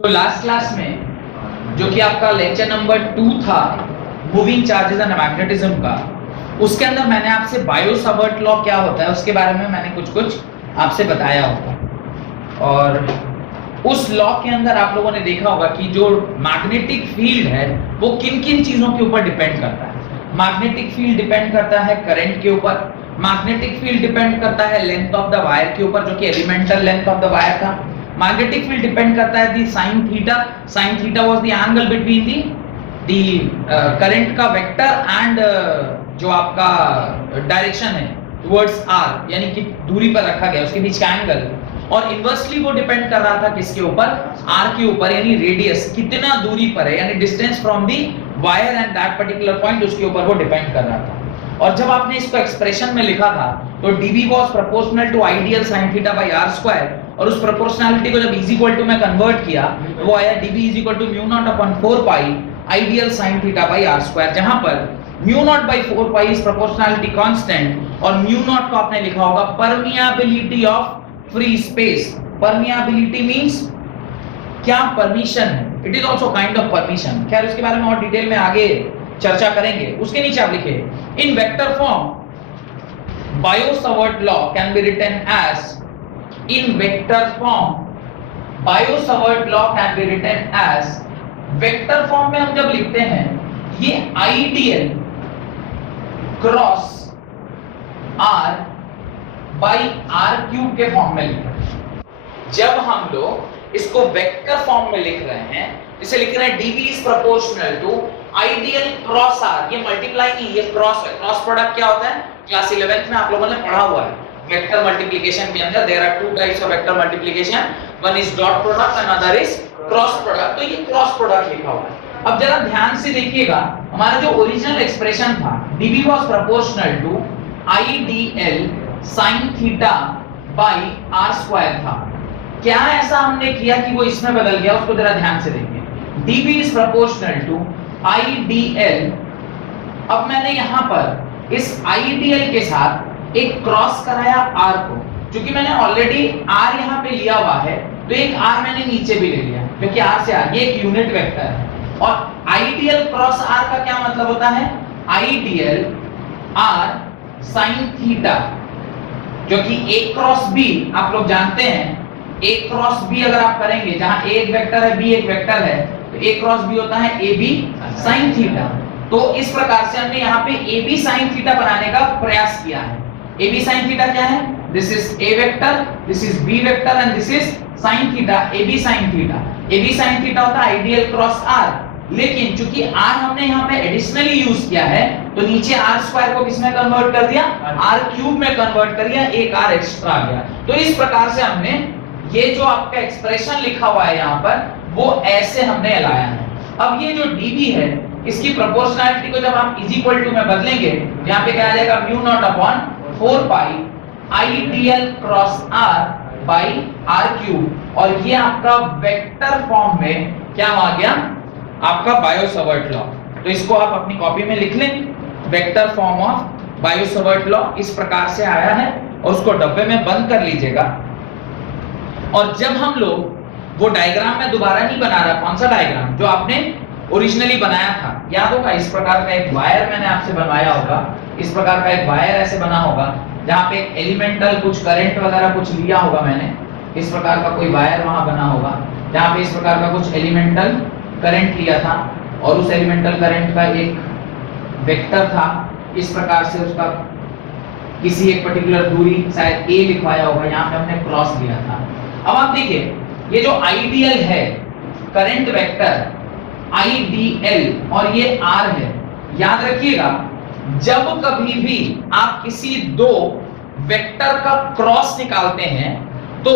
तो last class में जो कि आपका लेक्चर नंबर 2 था मूविंग चार्जेस एंड मैग्नेटिज्म का, उसके अंदर मैंने आपसे बायो-सावर्ट लॉ क्या होता है उसके बारे में मैंने कुछ आपसे बताया होगा। और उस लॉ के अंदर आप लोगों ने देखा होगा कि जो मैग्नेटिक फील्ड है वो किन किन चीजों के ऊपर डिपेंड करता है। मैग्नेटिक फील्ड डिपेंड करता है करंट के ऊपर, मैग्नेटिक फील्ड डिपेंड करता है लेंथ ऑफ द वायर के ऊपर जो कि elemental length of the wire था। मैग्नेटिक फील्ड डिपेंड करता है the sine theta was the angle between the current का वेक्टर एंड जो आपका डायरेक्शन है टुवर्ड्स आर, यानी कि दूरी पर रखा गया उसके बीच का एंगल। और इनवर्सली वो डिपेंड कर रहा था किसके ऊपर, आर के ऊपर, यानी रेडियस कितना दूरी पर है, यानी distance from the wire and that particular point, उसके ऊपर वो डिपेंड कर रहा था। और जब आपने इसको एक्सप्रेशन में लिखा था तो dB was proportional to ideal sin theta by r square, और उस प्रोपोर्शनैलिटी को जब इज इक्वल टू में कन्वर्ट किया तो वो आया dB is equal to mu naught upon 4 pi ideal sin theta by r square, जहां पर mu naught by 4 pi is proportionality constant और म्यू नॉट को आपने लिखा होगा permeability of free space. Permeability means क्या, परमिशन है, it is also kind of permission. खैर उसके बारे में और डिटेल में आगे चर्चा करेंगे। उसके नीचे आप लिखे in vector form Biot Savart law can be written as, in vector form Biot Savart law can be written as, vector form में हम जब लिखते हैं ये ideal cross r by r cube के फॉर्म में लिखते हैं। जब हम लोग इसको वेक्टर फॉर्म में लिख रहे हैं, इसे लिख रहे हैं dv is proportional to ideal cross r, ये मल्टीप्लाई नहीं, ये क्रॉस है। क्रॉस प्रोडक्ट क्या होता है, क्लास 11th में आप लोगों ने पढ़ा हुआ है। वेक्टर मल्टीप्लिकेशन के अंदर there are two types of vector multiplication, one is dot product and other is cross product. तो ये क्रॉस प्रोडक्ट लिखा हुआ है। अब जरा ध्यान से देखिएगा, हमारा जो ओरिजिनल एक्सप्रेशन था dv was proportional to ideal sin theta by r square था। क्या ऐसा हमने किया कि वो इसमें बदल गया, उसको जरा ध्यान से देखिए। dv is proportional to IDL, अब मैंने यहां पर इस IDL के साथ एक क्रॉस कराया R को, क्योंकि मैंने ऑलरेडी R यहां पे लिया हुआ है तो एक R मैंने नीचे भी ले लिया, क्योंकि R से R ये एक यूनिट वेक्टर है। और IDL क्रॉस R का क्या मतलब होता है, IDL R sin थीटा, जो कि A क्रॉस B आप लोग जानते हैं। A क्रॉस B अगर आप करेंगे, जहां A एक वेक्टर है B एक वेक्टर है, तो A क्रॉस B होता है AB sin थीटा। तो इस प्रकार से हमने यहाँ पे AB sin थीटा बनाने का प्रयास किया है। AB sin थीटा क्या है, this is A vector, this is B vector and this is sin theta, AB sin theta. AB sin theta होता है आइडियल क्रॉस R, लेकिन चूंकि R हमने यहाँ पे एडिशनली यूज किया है तो नीचे R स्क्वायर को किसमें कन्वर्ट कर दिया, R क्यूब में कन्वर्ट कर दिया, एक R एक्स्ट्रा आ गया। तो इस प्रकार से हमने ये जो आपका एक्सप्रेशन लिखा हुआ है यहाँ पर वो ऐसे हमने लाया है। अब ये जो dB है इसकी प्रोपोर्शनैलिटी को जब आप इज इक्वल टू में बदलेंगे, यहाँ पे क्या आ जाएगा, mu naught upon 4 pi ideal cross r by r cube, और ये आपका वेक्टर फॉर्म में क्या आ गया, आपका बायो-सावर्ट लॉ। तो इसको आप अपनी कॉपी में लिख लें, vector form of Biot-Savart law इस प्रकार से आया है, और उसको डब्बे में बंद कर लीजिएगा। और जब हम लोग वो डायग्राम में दोबारा नहीं बना रहा, कौन सा डायग्राम जो आपने ओरिजिनली बनाया था, याद होगा इस प्रकार का एक वायर मैंने आपसे बनवाया होगा, इस प्रकार का एक वायर ऐसे बना होगा जहां पे एक एलिमेंटल कुछ करंट वगैरह कुछ लिया होगा मैंने, इस प्रकार का कोई वायर वहां बना होगा जहां पे इस प्रकार का कुछ एलिमेंटल करंट लिया था, और उस एलिमेंटल करंट का एक वेक्टर था, इस प्रकार से उसका किसी एक पर्टिकुलर दूरी शायद a लिखवाया होगा, यहाँ पे हमने क्रॉस लिया था। अब आप देखिए ये जो आइडियल है करंट वेक्टर IDL और ये R है, याद रखिएगा जब कभी भी आप किसी दो वेक्टर का क्रॉस निकालते हैं तो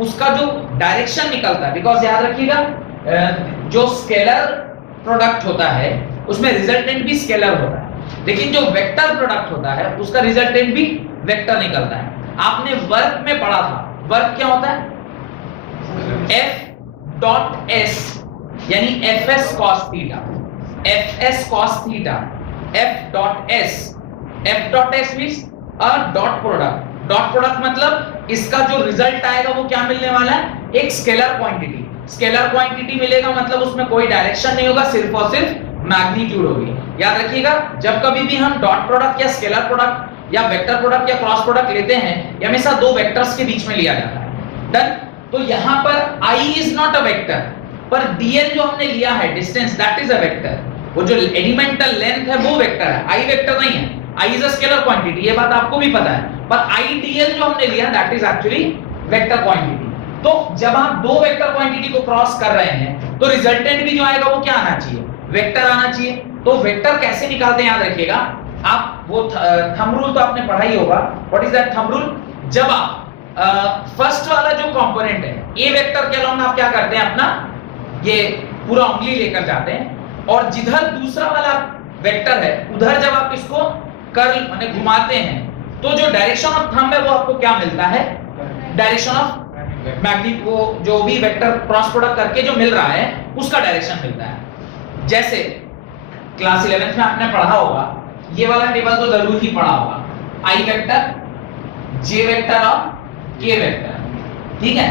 उसका जो डायरेक्शन निकलता है, बिकॉज याद रखिएगा जो स्केलर प्रोडक्ट होता है उसमें रिजल्टेंट भी स्केलर होता है, लेकिन जो वेक्टर प्रोडक्ट होता है उसका रिजल्टेंट भी वेक्टर निकलता है। आपने वर्क में पढ़ा था, वर्क क्या होता है, F डॉट S यानी Fs cos theta, Fs cos theta, F dot S means a dot product. Dot product मतलब इसका जो रिजल्ट आएगा वो क्या मिलने वाला है, एक स्केलर क्वांटिटी। स्केलर क्वांटिटी मिलेगा मतलब उसमें कोई डायरेक्शन नहीं होगा, सिर्फ और सिर्फ मैग्नीट्यूड होगी। याद रखिएगा, जब कभी भी हम डॉट प्रोडक्ट या स्केलर प्रोडक्ट या वेक्टर प्रोडक्ट या क्रॉस प्रोडक्ट लेते हैं, ये हमेशा दो वेक्टर्स के बीच में लिया जाता है। डन। तो यहां पर I is not a vector, पर dl जो हमने लिया है distance, that is a vector. वो जो एलिमेंटल लेंथ है वो वेक्टर है, I वेक्टर नहीं है। I is a scalar quantity, ये बात आपको भी पता है, पर I dl जो हमने लिया that is actually vector quantity. तो जब आप दो वेक्टर क्वांटिटी को क्रॉस कर रहे हैं तो रिजल्टेंट भी जो आएगा वो क्या आना चाहिए, वेक्टर आना चाहिए। तो वेक्टर कैसे निकालते हैं याद रखिएगा आप, वो थंब रूल तो आपने पढ़ा ही होगा। What is that thumb rule? जब आप फर्स्ट वाला जो कंपोनेंट है ए वेक्टर के अलावा आप क्या करते हैं, अपना ये पूरा उंगली लेकर जाते हैं और जिधर दूसरा वाला वेक्टर है उधर जब आप इसको कर्ल माने घुमाते हैं तो जो डायरेक्शन ऑफ थंब है वो आपको क्या मिलता है, डायरेक्शन ऑफ मैग्नीट्यूड, वो जो भी वेक्टर क्रॉस प्रोडक्ट करके जो मिल रहा है उसका डायरेक्शन मिलता है। जैसे क्लास 11th में आपने पढ़ा होगा, ये वाला टेबल तो जरूर ही पढ़ा होगा, आई वेक्टर, जे वेक्टर और के वेक्टर, ठीक है।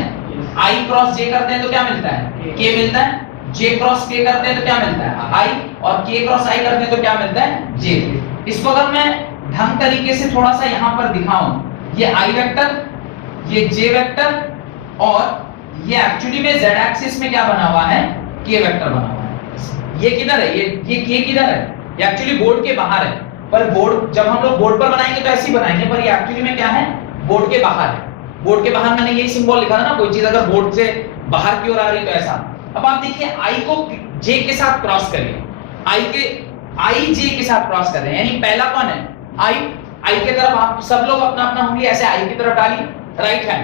आई क्रॉस जे करते हैं तो क्या मिलता है, के मिलता है। जे क्रॉस के करते हैं तो क्या मिलता है, आई। और के क्रॉस आई करते हैं तो क्या मिलता है, जे। इसको अगर मैं ढंग तरीके से थोड़ा सा यहां पर दिखाऊं, ये आई वेक्टर, ये जे वेक्टर और ये एक्चुअली में z एक्सिस में क्या बना हुआ है, k वेक्टर बना हुआ है। ये किधर है, ये k किधर है, ये एक्चुअली बोर्ड के बाहर है। पर बोर्ड जब हम लोग बोर्ड पर बनाएंगे तो ऐसे ही बनाएंगे, पर ये एक्चुअली में क्या है, बोर्ड के बाहर है। बोर्ड के बाहर मैंने यही सिंबल लिखा था ना, कोई चीज अगर बोर्ड से बाहर की ओर आ रही तो ऐसा। अब आप देखिए i को j के साथ क्रॉस करिए, i j के साथ क्रॉस कर रहे हैं, यानी पहला कौन है, i के तरफ आप सब लोग अपना अपना उंगली ऐसे i की तरफ डालिए, राइट हैंड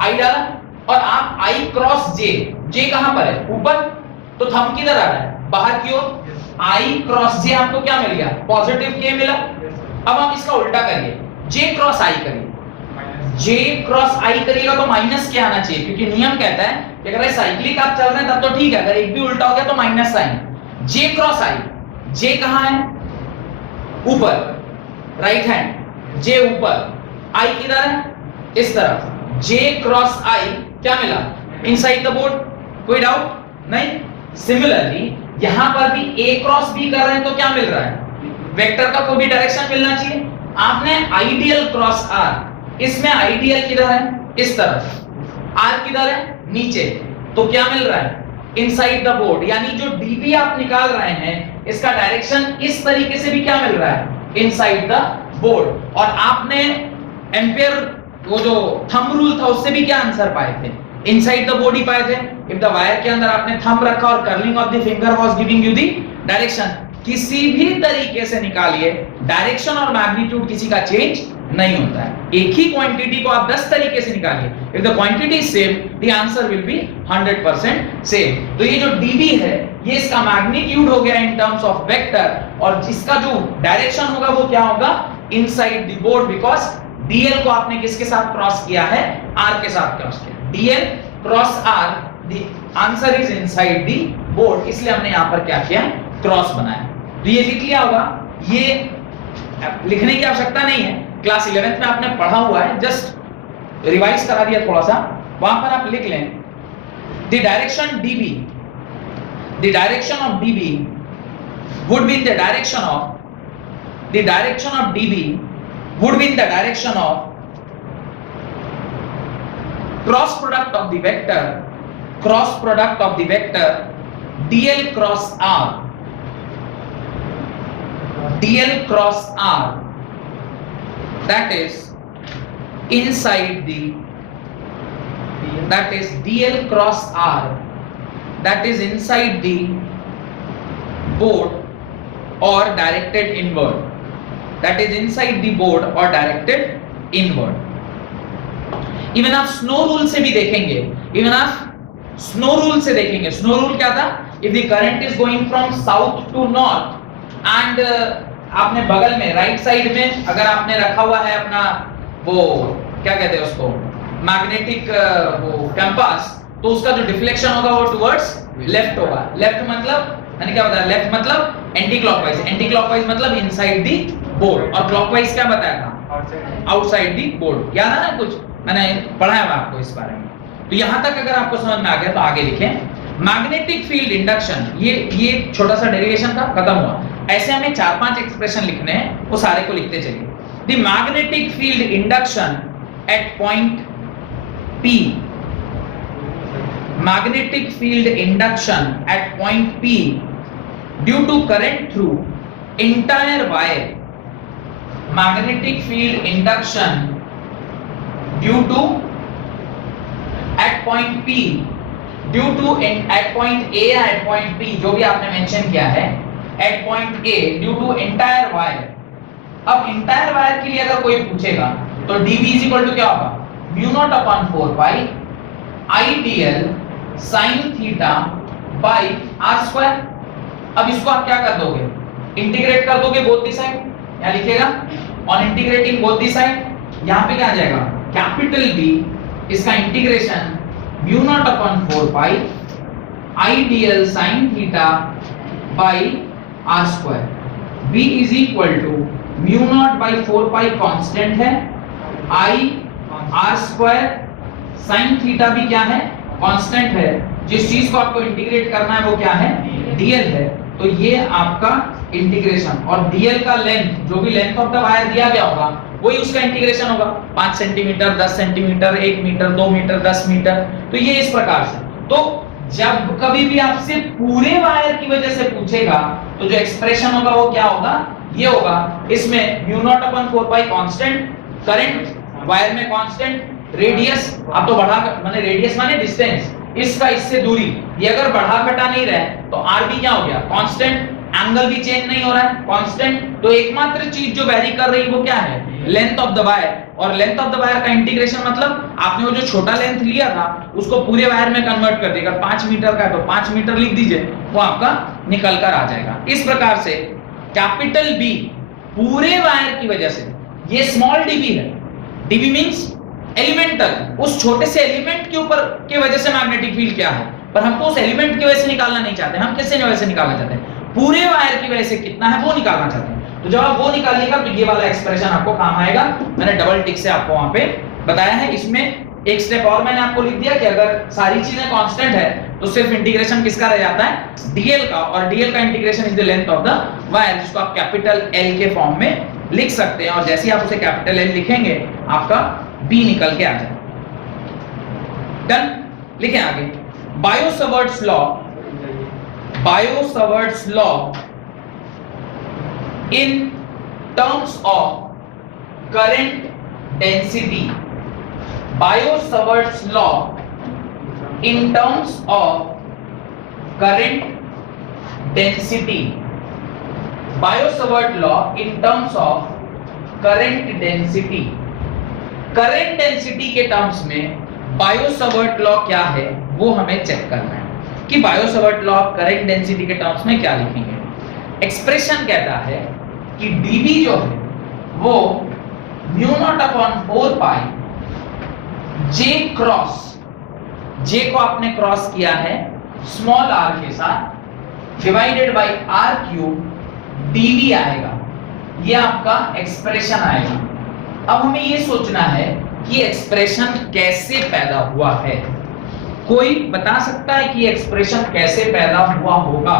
i डाला और आप I क्रॉस J कहां पर है, ऊपर, तो थंब किधर आ रहा है, बाहर की ओर। I क्रॉस J आपको क्या मिल गया, पॉजिटिव K मिला। अब आप इसका उल्टा करिए, J क्रॉस I करिए, J क्रॉस I करिएगा तो माइनस क्या आना चाहिए, क्योंकि नियम कहता है कि अगर साइक्लिक आप चल रहे हैं तब तो ठीक है, अगर एक भी उल्टा हो गया तो minus sign. J cross I, J कहां है, ऊपर, राइट हैंड, J ऊपर, I किधर है, इस तरफ। J क्रॉस I क्या मिला, इनसाइड द बोर्ड, कोई डाउट नहीं। सिमिलरली यहां पर भी A क्रॉस B कर रहे हैं तो क्या मिल रहा है, वेक्टर का कोई भी डायरेक्शन मिलना चाहिए। आपने आइडियल क्रॉस R, इसमें आइडियल किधर है, इस तरफ, R किधर है, नीचे, तो क्या मिल रहा है, इनसाइड द बोर्ड। यानी जो dB आप निकाल रहे हैं इसका डायरेक्शन इस तरीके से भी क्या मिल रहा है, इनसाइड द बोर्ड। और आपने एम्पियर वो जो थंब रूल था उससे भी क्या आंसर पाए थे, इनसाइड द बॉडी पाए थे। इफ द वायर के अंदर आपने थंब रखा और curling of the finger was giving you the direction, किसी भी तरीके से निकालिए, डायरेक्शन और मैग्नीट्यूड किसी का चेंज नहीं होता है। एक ही क्वांटिटी को आप 10 तरीके से निकालिए, if the quantity is same the answer will be 100% same. तो ये जो dB है ये इसका मैग्नीट्यूड हो गया इन टर्म्स ऑफ वेक्टर, और जिसका जो डायरेक्शन होगा वो क्या होगा, inside the board, because dl को आपने किसके साथ क्रॉस किया है, r के साथ क्रॉस किया। dl cross r, the answer is inside the board, इसलिए हमने यहां पर क्या किया, क्रॉस बनाया। तो ये लिख लिया होगा, ये लिखने की आवश्यकता नहीं है, क्लास 11th में आपने पढ़ा हुआ है, जस्ट रिवाइज करा दिया थोड़ा सा, वहां पर आप लिख लें the direction dB, the direction of dB would be in the direction of, the direction of dB would be in the direction of cross product of the vector, cross product of the vector dl cross r, dl cross r, that is inside the, that is dl cross r, that is inside the board or directed inward, that is inside the board or directed inward. Even आप snow rule से भी देखेंगे, even आप snow rule से देखेंगे, snow rule क्या था, if the current is going from south to north and आपने बगल में राइट साइड में अगर आपने रखा हुआ है अपना वो क्या कहते हैं उसको, मैग्नेटिक वो कंपास, तो उसका जो डिफ्लेक्शन होगा वो टुवर्ड्स लेफ्ट होगा। लेफ्ट मतलब मैंने क्या बताया, लेफ्ट मतलब एंटी क्लॉकवाइज, एंटी क्लॉकवाइज मतलब इनसाइड दी बोर्ड, और क्लॉकवाइज क्या बताया था, आउटसाइड दी बोर्ड। याद है ना कुछ, मैंने पढ़ाया हुआ आपको इस बारे में। तो यहां तक अगर आपको समझ में आ गया तो आगे लिखें मैग्नेटिक फील्ड इंडक्शन, ये छोटा सा डेरिवेशन था, खत्म हुआ। ऐसे हमें 4-5 एक्सप्रेशन लिखने हैं, वो सारे को लिखते चलिए। The magnetic field induction eight point P, magnetic field induction at point P due to current through entire wire, magnetic field induction due to at point P due to at point A या at point P जो भी आपने mention किया है, at point A due to entire wire। अब entire wire के लिए अगर कोई पूछेगा तो dV is equal to क्या होगा, mu naught upon 4 pi IDL sin theta by r square. अब इसको आप क्या कर दोगे, इंटीग्रेट कर दोगे बोथ दी साइड, यहाँ लिखेगा on integrating both the side, यहाँ पे क्या आ जाएगा कैपिटल B, इसका integration mu naught upon 4 pi IDL sin theta by r square. B is equal to mu naught by 4 pi constant है, I r square sin theta भी क्या है, कांस्टेंट है। जिस चीज को आपको इंटीग्रेट करना है वो क्या है, dl है। तो ये आपका इंटीग्रेशन, और dl का लेंथ, जो भी लेंथ ऑफ द वायर दिया गया होगा वही उसका इंटीग्रेशन होगा, 5 centimetre, 10 centimetre, 1 metre, 2 metre, 10 metre. तो ये इस प्रकार से। तो जब कभी भी आपसे पूरे वायर की वजह से पूछेगा तो जो एक्सप्रेशन होगा वो क्या होगा, ये होगा। इसमें mu naught upon 4 pi constant, current wire में कांस्टेंट, रेडियस आप तो बढ़ा माने रेडियस माने डिस्टेंस, इसका इससे दूरी, ये अगर बढ़ा घटा नहीं रहा है तो आर भी क्या हो गया कांस्टेंट, एंगल भी चेंज नहीं हो रहा है कांस्टेंट। तो एकमात्र चीज जो वेरी कर रही है वो क्या है, लेंथ ऑफ द वायर। और लेंथ ऑफ द वायर का इंटीग्रेशन मतलब आपने वो जो छोटा लेंथ लिया था उसको पूरे वायर में कन्वर्ट कर देगा, 5 मीटर का है तो 5 मीटर लिख दीजिए, वो आपका निकल कर आ जाएगा। इस प्रकार से कैपिटल B पूरे वायर की वजह से, ये स्मॉल dB है, dB मींस एलिमेंटल, उस छोटे से एलिमेंट के ऊपर की वजह से मैग्नेटिक फील्ड क्या है, पर हमको उस एलिमेंट की वजह से निकालना नहीं चाहते, हम किससे वजह से निकालना चाहते हैं, पूरे वायर की वजह से कितना है वो निकालना चाहते हैं। तो जब आप वो निकालिएगा तो ये वाला एक्सप्रेशन आपको काम आएगा। मैंने डबल टिक से आपको वहां पे बताया है। इसमें एक स्टेप और मैंने आपको लिख दिया कि अगर सारी चीजें कांस्टेंट है तो सिर्फ इंटीग्रेशन किसका रह जाता है, dl का, और dl का integration is the length of the wire, जिसको आप कैपिटल L के फॉर्म में लिख सकते हैं। और जैसे ही आप उसे कैपिटल L लिखेंगे आपका B निकल के आ जाए। डन, लिखें आगे। Biot Savart's law, Biot Savart's law in terms of current density, Biot Savart's law in terms of current density, Biot Savart law in terms of current density. Current density के टर्म्स में बायो-सवर्ट लॉ क्या है वो हमें चेक करना है कि बायो-सवर्ट लॉ करंट डेंसिटी के टर्म्स में क्या लिखेंगे। एक्सप्रेशन कहता है कि dB जो है वो म्यू नॉट अपॉन 4 पाई J क्रॉस, J को आपने क्रॉस किया है स्मॉल r के साथ, divided by r cube dV आएगा। ये आपका एक्सप्रेशन आएगा। अब हमें ये सोचना है कि एक्सप्रेशन कैसे पैदा हुआ है। कोई बता सकता है कि एक्सप्रेशन कैसे पैदा हुआ होगा?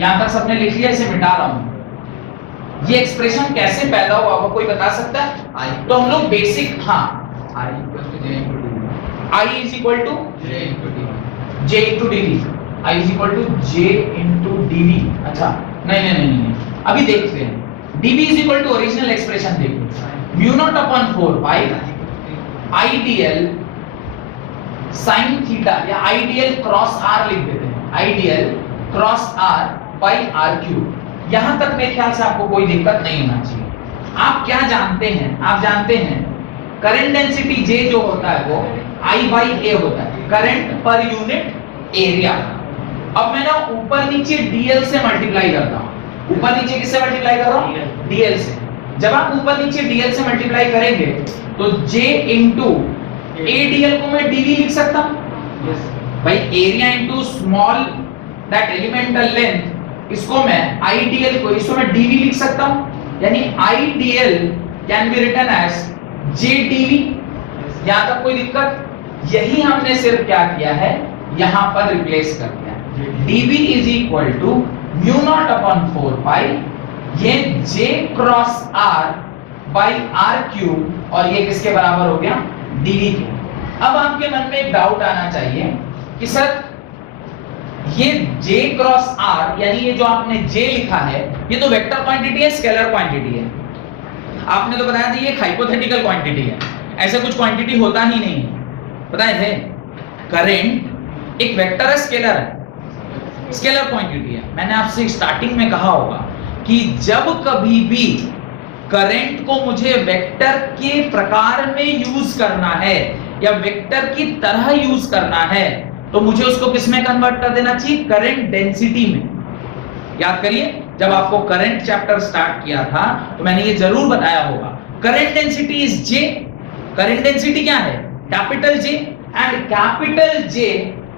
यहां तक सबने लिख लिया, इसे मिटा रहा हूं। ये एक्सप्रेशन कैसे पैदा हुआ होगा कोई बता सकता है? तो हम लोग बेसिक, हाँ, I is equal to J into dV, I is equal to J into dV। अच्छा, नहीं, अभी देखते हैं। dV is equal to original expression देखिए, mu naught upon 4 pi IDL sin theta, या IDL क्रॉस R लिख देते हैं, IDL cross R by R cube. यहां तक मेरे ख्याल से आपको कोई दिक्कत नहीं होना चाहिए। आप क्या जानते हैं? आप जानते हैं करंट डेंसिटी J जो होता है वो I बाई A होता है, करंट पर यूनिट एरिया। अब मैं ना ऊपर नीचे DL से मल्टीप्लाई करता हूं। ऊपर नीचे किससे मल्टीप्लाई कर रहा हूं? DL से। जब आप ऊपर नीचे DL से मल्टीप्लाई करेंगे तो J इंटू ADL को मैं dV लिख सकता हूं। भाई area into small that elemental length, इसको मैं IDL को, इसको मैं dV लिख सकता हूं। यानी IDL can be written as JdV। यहां तक कोई दिक्कत? यही हमने सिर्फ क्या किया है, यहां पर रिप्लेस कर दिया। dv is equal to mu naught upon 4 pi, ये j cross r by r cube, और ये किसके बराबर हो गया, dv के। अब आपके मन में एक डाउट आना चाहिए कि सर ये j क्रॉस r, यानी ये जो आपने j लिखा है, ये तो वेक्टर क्वांटिटी है, स्केलर क्वांटिटी है। आपने तो बताया था ये हाइपोथेटिकल क्वांटिटी है, ऐसे कुछ क्वांटिटी होता ही नहीं, बताए थे। करंट एक वेक्टर है, स्केलर है, स्केलर क्वांटिटी है। मैंने आपसे स्टार्टिंग में कहा होगा कि जब कभी भी करंट को मुझे वेक्टर के प्रकार में यूज करना है या वेक्टर की तरह यूज करना है, तो मुझे उसको किस में कन्वर्ट कर देना चाहिए, करंट डेंसिटी में। याद करिए, जब आपको करंट चैप्टर स्टार्ट किया था तो मैंने ये जरूर बताया होगा, current density is J. Current density क्या है, capital J, and capital J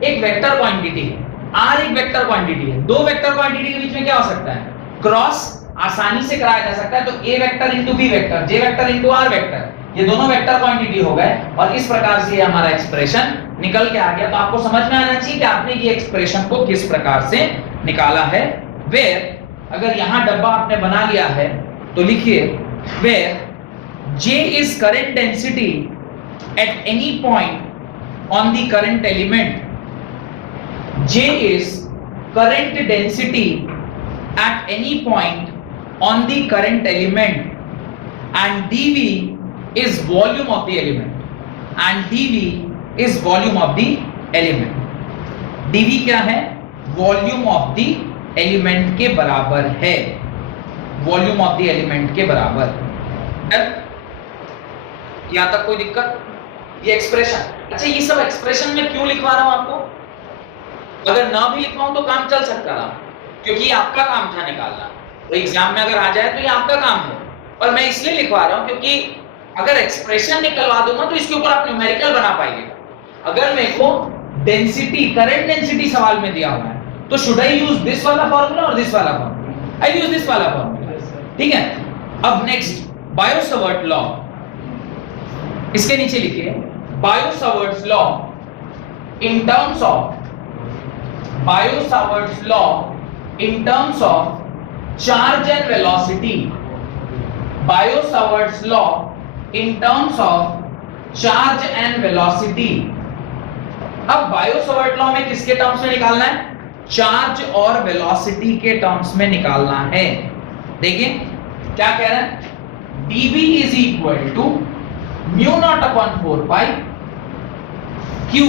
एक वेक्टर क्वांटिटी है, आर एक वेक्टर क्वांटिटी है। दो वेक्टर क्वांटिटी के बीच में क्या हो सकता है, क्रॉस आसानी से कराया जा सकता है। तो A vector into B vector, J vector into R vector, ये दोनों वेक्टर क्वांटिटी हो गए, और इस प्रकार से हमारा एक्सप्रेशन निकल के आ गया। तो आपको समझ में आना चाहिए कि आपने ये एक्सप्रेशन को किस प्रकार से निकाला है। वेयर, अगर यहां डब्बा आपने बना लिया है तो लिखिए, where J is current density at any point on the current element, J is current density at any point on the current element, and dV is volume of the element, and dV is volume of the element. dV क्या है, volume of the element के बराबर है, volume of the element के बराबर। यहां तक कोई दिक्कत, ये एक्सप्रेशन। अच्छा, ये सब एक्सप्रेशन में क्यों लिखवा रहा हूं आपको, अगर ना भी लिखवाऊं तो काम चल सकता था, क्योंकि ये आपका काम था निकालना। तो एग्जाम में अगर आ जाए तो ये आपका काम है, और मैं इसलिए लिखवा रहा हूं क्योंकि अगर एक्सप्रेशन निकलवा दूंगा तो इसके ऊपर आप न्यूमेरिकल बना पाएंगे। अगर मेरे को डेंसिटी, करंट डेंसिटी सवाल में दिया हुआ है, तो शुड आई यूज दिस वाला फॉर्मूला और दिस वाला फॉर्मूला, आई यूज दिस वाला फॉर्मूला, ठीक है। अब नेक्स्ट, बायो-सावर्ट लॉ, इसके नीचे लिखिए, bio-Savart's law in terms of, bio-Savart's law in terms of charge and velocity, bio-Savart's law in terms of charge and velocity. अब बायो-सावर्ट लॉ में किसके टर्म्स में निकालना है, चार्ज और वेलोसिटी के टर्म्स में निकालना है। देखिए क्या कह रहा है, dv is equal to mu naught upon 4 pi q,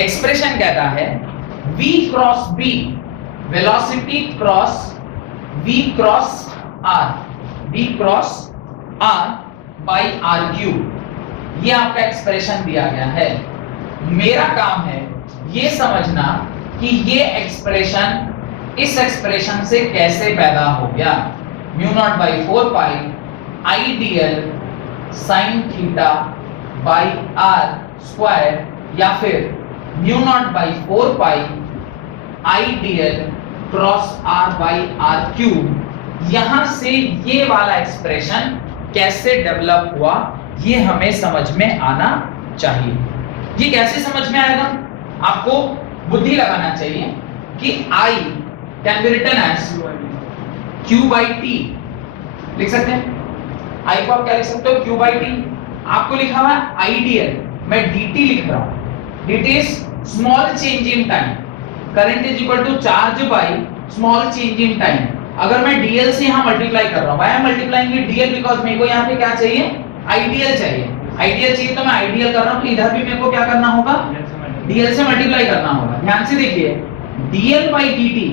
expression कहता है v cross b, velocity cross v cross r, v cross r by r cube. ये आपका एक्सप्रेशन दिया गया है। मेरा काम है ये समझना कि ये एक्सप्रेशन इस एक्सप्रेशन से कैसे पैदा हो गया। Mu naught by 4 pi ideal sine theta by r square, या फिर mu naught by 4 pi ideal cross r by r cube. यहां से ये वाला एक्सप्रेशन कैसे डेवलप हुआ, ये हमें समझ में आना चाहिए। ये कैसे समझ में आएगा, आपको बुद्धि लगाना चाहिए कि I can be written as Q by T, लिख सकते हैं। I को आप क्या लिख सकते हो, Q by T। आपको लिखा हुआ है आइडियल, मैं dt लिख रहा हूं। dt is small change in time, current is equal to charge by small change in time. अगर मैं dl से यहां मल्टीप्लाई कर रहा हूं, why I am multiplying dl, because मेरे को यहां पे क्या चाहिए, आइडियल चाहिए। आइडियल चाहिए तो मैं आइडियल कर रहा हूं, तो इधर भी मेरे को क्या करना होगा, dl से मल्टीप्लाई करना होगा। ध्यान से देखिए, dl by dt,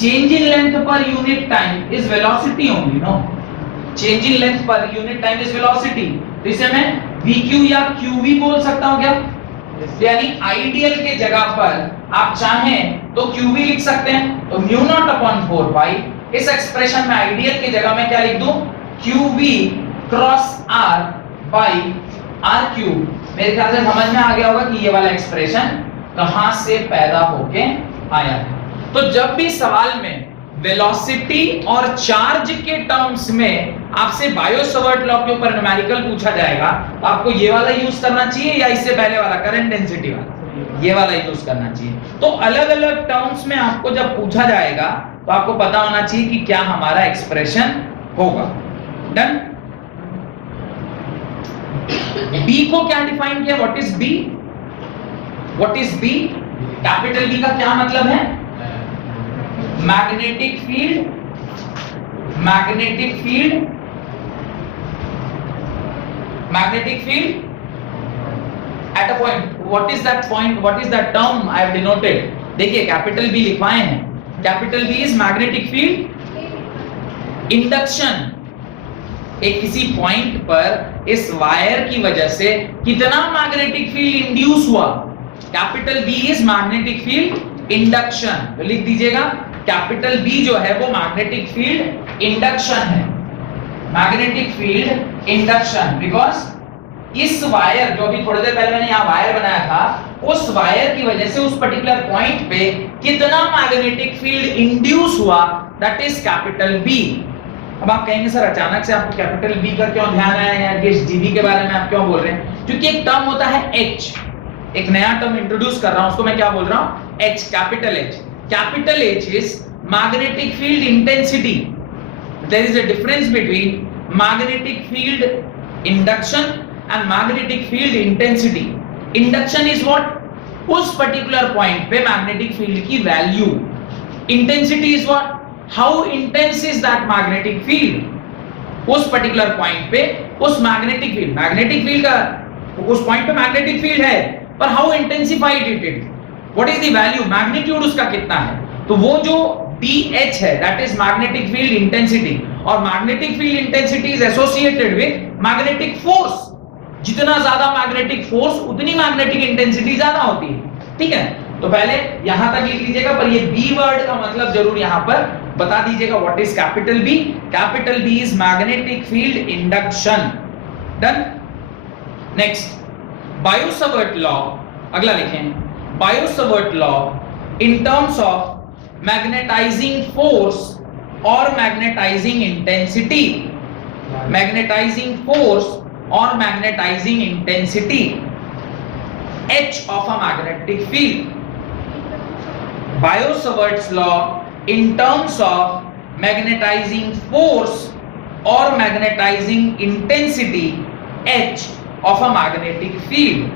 change in length per unit time is velocity only, no? Change in length per unit time is velocity। तो इसे मैं vq या qv बोल सकता हूं क्या? यानी आइडियल के जगह पर आप चाहें तो qv लिख सकते हैं। तो म्यू नॉट अपॉन 4 पाई, इस एक्सप्रेशन में आइडियल की जगह मैं क्या लिख दूं, qv cross r by r cube. मेरे ख्याल से समझ में आ गया होगा कि ये वाला एक्सप्रेशन कहां से पैदा होके आया है। तो जब भी सवाल में वेलोसिटी और चार्ज के टर्म्स में आपसे बायो-सवर्ट लॉ के ऊपर न्यूमेरिकल पूछा जाएगा, तो आपको ये वाला यूज करना चाहिए या इससे पहले वाला करंट डेंसिटी वाला, ये वाला यूज करना चाहिए। तो अलग अलग टर्म्स में आपको जब पूछा जाएगा तो आपको पता होना चाहिए कि क्या हमारा एक्सप्रेशन होगा। डन। बी को क्या डिफाइन किया? What is B? What is B? Capital B का क्या मतलब है? Magnetic field, magnetic field, magnetic field at a point. What is that point? What is that term I have denoted? देखिए capital B लिखवाए हैं। Capital B is magnetic field induction. एक किसी point पर इस वायर की वजह से कितना मैग्नेटिक फील्ड इंड्यूस हुआ, capital B is magnetic field induction. तो लिख दीजिएगा कैपिटल बी जो है वो मैग्नेटिक फील्ड इंडक्शन है, मैग्नेटिक फील्ड इंडक्शन। बिकॉज इस वायर जो अभी थोड़ी देर पहले मैंने यहां वायर बनाया था, उस वायर की वजह से उस पर्टिकुलर पॉइंट पे कितना मैग्नेटिक फील्ड इंड्यूस हुआ, दैट इज कैपिटल बी। अब आप कहेंगे सर अचानक से आपको कैपिटल बी का क्यों ध्यान आया या इस डीबी के बारे में आप क्यों बोल रहे हैं? क्योंकि एक टर्म होता है एच, एक नया टर्म इंट्रोड्यूस कर रहा हूं, उसको मैं क्या बोल रहा हूं? H, capital H. Capital H is magnetic field intensity. There is a difference between magnetic field induction and magnetic field intensity. Induction is what? उस particular point पे magnetic field की value. Intensity is what? How intense is that magnetic field? उस particular point पे उस magnetic field, magnetic field का उस point पे magnetic field है, पर how intensified it is? What is the value? Magnitude उसका कितना है? तो वो जो DH है that is magnetic field intensity, और magnetic field intensity is associated with magnetic force. जितना ज्यादा magnetic force उतनी magnetic intensity ज्यादा होती है। ठीक है, तो पहले यहां तक लिख लीजिएगा, पर ये B वर्ड का मतलब जरूर यहां पर बता दीजिएगा। What is capital B? Capital B is magnetic field induction. Done. Next, Biot Savart law, अगला लिखें। Biot Savart law in terms of magnetizing force or magnetizing intensity, magnetizing force or magnetizing intensity H of a magnetic field. Bayo-Savart's law in terms of magnetizing force or magnetizing intensity H of a magnetic field.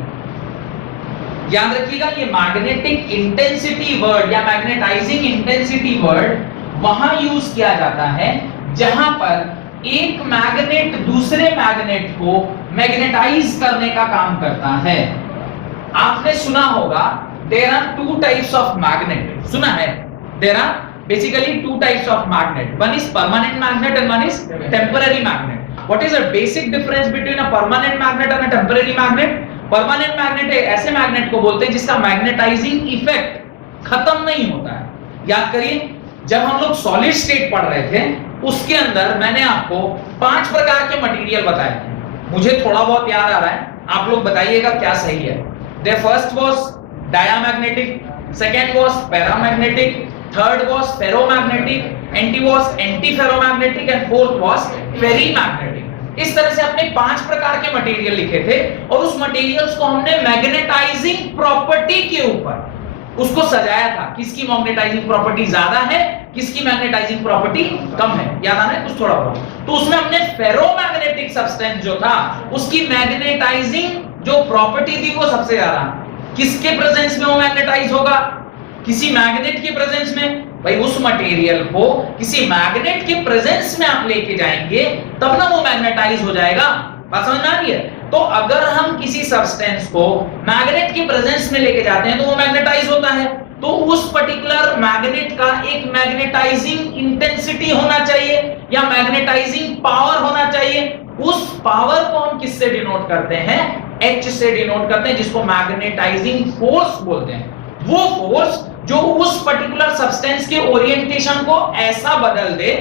याद रखिएगा ये magnetic intensity word या magnetising intensity word वहां use किया जाता है जहां पर एक मैग्नेट दूसरे मैग्नेट को मैग्नेटाइज करने का काम करता है। आपने सुना होगा there are two types of magnet, सुना है? There are basically two types of magnet, one is permanent magnet and one is temporary magnet. What is the basic difference between a permanent magnet and a temporary magnet? Permanent magnet ऐसे magnet को बोलते हैं जिसका magnetising effect खत्म नहीं होता है। याद करिए जब हम लोग सॉलिड स्टेट पढ़ रहे थे उसके अंदर मैंने आपको 5 प्रकार के मटेरियल बताए थे। मुझे थोड़ा बहुत याद आ रहा है, आप लोग बताइएगा क्या सही है। The first was diamagnetic, second was paramagnetic, third was ferromagnetic, anti ferromagnetic and fourth was ferrimagnetic. इस तरह से अपने 5 प्रकार के मटेरियल लिखे थे और उस मटेरियल्स को हमने मैग्नेटाइजिंग प्रॉपर्टी के ऊपर उसको सजाया था। किसकी मैग्नेटाइजिंग प्रॉपर्टी ज्यादा है, किसकी मैग्नेटाइजिंग प्रॉपर्टी कम है, याद आना है कुछ थोड़ा बहुत। तो उसमें हमने फेरोमैग्नेटिक सब्सटेंस जो था उसकी मैग्नेटाइजिंग जो प्रॉपर्टी थी वो सबसे ज्यादा। किसके प्रेजेंस में वो मैग्नेटाइज होगा? किसी मैग्नेट के प्रेजेंस में। भाई उस मटेरियल को किसी मैग्नेट के प्रेजेंस में आप लेके जाएंगे तब ना वो मैग्नेटाइज हो जाएगा। बात समझ में आ रही है? तो अगर हम किसी सब्सटेंस को मैग्नेट के प्रेजेंस में लेके जाते हैं तो वो मैग्नेटाइज होता है। तो उस पर्टिकुलर मैग्नेट का एक मैग्नेटाइजिंग इंटेंसिटी होना चाहिए या मैग्नेटाइजिंग पावर होना चाहिए। उस पावर को हम किससे डिनोट करते हैं? H से डिनोट करते हैं, जिसको मैग्नेटाइजिंग फोर्स बोलते हैं। वो फोर्स जो उस पर्टिकुलर सब्सटेंस के ओरिएंटेशन को ऐसा बदल दे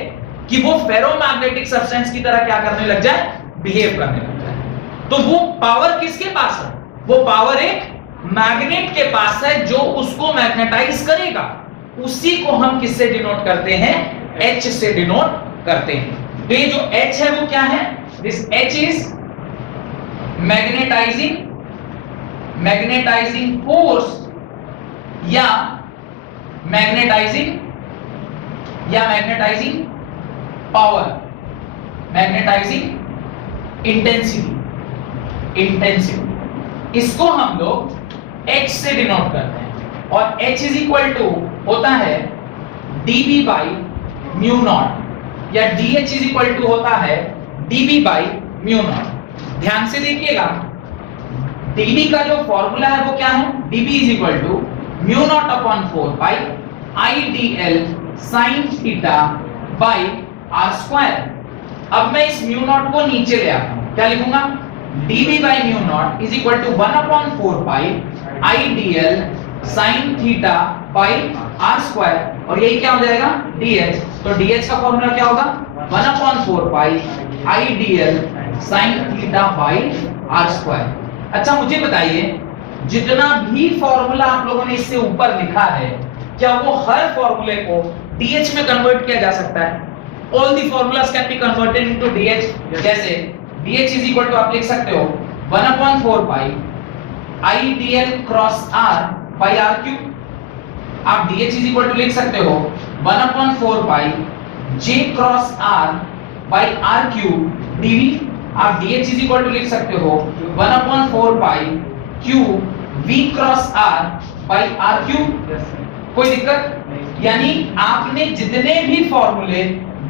कि वो फेरोमैग्नेटिक सब्सटेंस की तरह क्या करने लग जाए? बिहेव करने लग जाए। तो वो पावर किसके पास है? वो पावर एक मैग्नेट के पास है जो उसको मैग्नेटाइज करेगा। उसी को हम किससे डिनोट करते हैं? H से डिनोट करते हैं। तो ये जो H है वो क्या है? This H is magnetising force या मैग्नेटाइजिंग पावर, मैग्नेटाइजिंग इंटेंसिटी, इसको हम लोग H से डिनोट करते हैं। और H इज इक्वल टू होता है dB बाई म्यू नॉट, या DH इज इक्वल टू होता है dB बाई म्यू नॉट। ध्यान से देखिएगा, dB का जो फॉर्मूला है वो क्या है? dB is equal to mu naught upon 4 pi IDL sin theta by r square. अब मैं इस म्यू नॉट को नीचे ले आता हूं, क्या लिखूंगा? dB by mu naught is equal to 1 upon 4 pi IDL sin theta by r square, और यही क्या हो जाएगा? dH। तो dH का फॉर्मूला क्या होगा? 1 upon 4 pi IDL sin theta by r square. अच्छा मुझे बताइए, जितना भी फॉर्मूला आप लोगों ने इससे ऊपर लिखा है, क्या वो हर फॉर्मूले को DH में कन्वर्ट किया जा सकता है? All the formulas can be converted into DH। जैसे DH इज इक्वल टू आप लिख सकते हो 1 upon 4 pi IDL cross R by R cube. आप DH इज इक्वल टू लिख सकते हो 1 upon 4 pi J cross R by R cube dV। आप DH इज इक्वल टू लिख सकते हो 1 upon 4 pi Q V cross R by R cube. कोई दिक्कत? यानी आपने जितने भी फॉर्मूले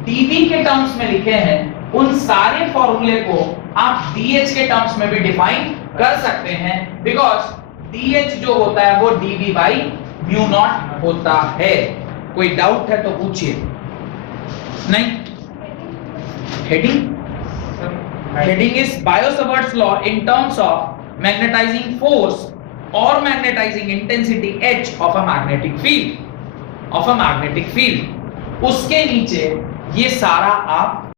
dB के टर्म्स में लिखे हैं, उन सारे फॉर्मूले को आप DH के टर्म्स में भी डिफाइन कर सकते हैं, बिकॉज DH जो होता है वो dB बाई म्यू नॉट होता है। कोई डाउट है तो पूछिए। नहीं? Heading is Biot Savart's law in terms of magnetising force और magnetising intensity H of a magnetic field, उसके नीचे ये सारा आप